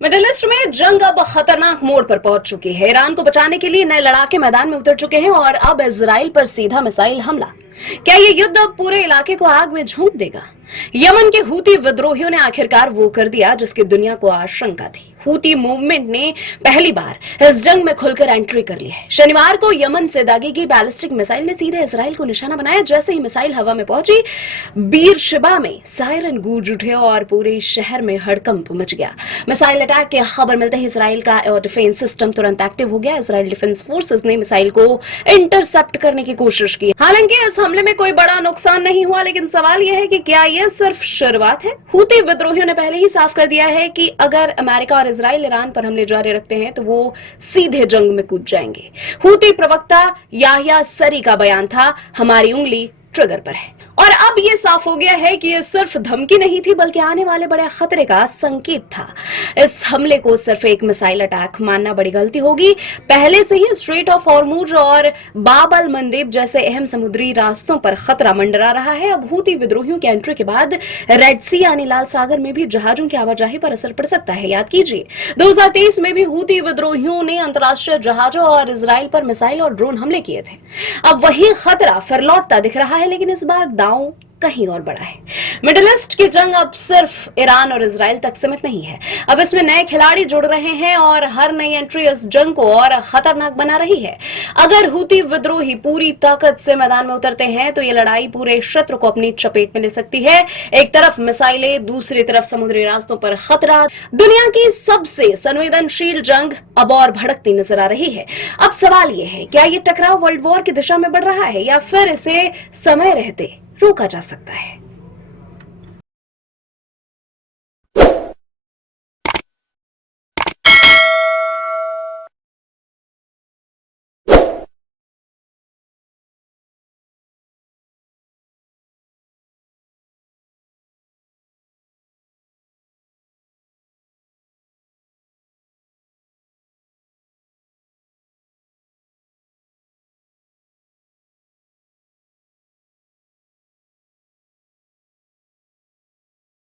Middle east में जंग अब खतरनाक मोड़ पर पहुंच चुकी है। ईरान को बचाने के लिए नए लड़ाके मैदान में उतर चुके हैं और अब इजराइल पर सीधा मिसाइल हमला। क्या ये युद्ध अब पूरे इलाके को आग में झोंक देगा? यमन के हूती विद्रोहियों ने आखिरकार वो कर दिया जिसकी दुनिया को आशंका थी। हूती मूवमेंट ने पहली बार इस जंग में खुलकर एंट्री कर ली है। शनिवार को यमन से दागी गई बैलिस्टिक मिसाइल ने सीधे इसराइल को निशाना बनाया। जैसे ही मिसाइल हवा में पहुंची, बीरशेबा में सायरन गूंज उठे और पूरे शहर में हड़कंप मच गया। मिसाइल अटैक की खबर मिलते ही इसराइल का एयर डिफेंस सिस्टम तुरंत एक्टिव हो गया। इसराइल डिफेंस फोर्सेस ने मिसाइल को इंटरसेप्ट करने की कोशिश की। हालांकि इस हमले में कोई बड़ा नुकसान नहीं हुआ, लेकिन सवाल यह है कि क्या यह सिर्फ शुरुआत है? हूती विद्रोहियों ने पहले ही साफ कर दिया है कि अगर अमेरिका और इजराइल ईरान पर हमले जारी रखते हैं तो वो सीधे जंग में कूद जाएंगे। हूती प्रवक्ता याह्या सरी का बयान था, हमारी उंगली ट्रिगर पर है। और अब ये साफ हो गया है कि ये सिर्फ धमकी नहीं थी, बल्कि आने वाले बड़े खतरे का संकेत था। इस हमले को सिर्फ एक मिसाइल अटैक मानना बड़ी गलती होगी। पहले से ही स्ट्रेट ऑफ हॉर्मुज और बाब अल मंदेब जैसे अहम समुद्री रास्तों पर खतरा मंडरा रहा है। अब हूती विद्रोहियों की एंट्री के बाद रेड सी यानी लाल सागर में भी जहाजों की आवाजाही पर असर पड़ सकता है। याद कीजिए, 2023 में भी हूती विद्रोहियों ने अंतरराष्ट्रीय जहाजों और इजराइल पर मिसाइल और ड्रोन हमले किए थे। अब वही खतरा फिर लौटता दिख रहा है, लेकिन इस बार दांव कहीं और बड़ा है। मिडिल ईस्ट की जंग अब सिर्फ ईरान और इजराइल तक सीमित नहीं है। अब इसमें नए खिलाड़ी जुड़ रहे हैं और हर नई एंट्री इस जंग को और खतरनाक बना रही है। अगर हूती विद्रोही पूरी ताकत से मैदान में उतरते हैं तो ये लड़ाई पूरे क्षेत्र को अपनी चपेट में ले सकती है। एक तरफ मिसाइलें, दूसरी तरफ समुद्री रास्तों पर खतरा। दुनिया की सबसे संवेदनशील जंग अब और भड़कती नजर आ रही है। अब सवाल यह है, क्या ये टकराव वर्ल्ड वॉर की दिशा में बढ़ रहा है या फिर इसे समय रहते रोका जा सकता है?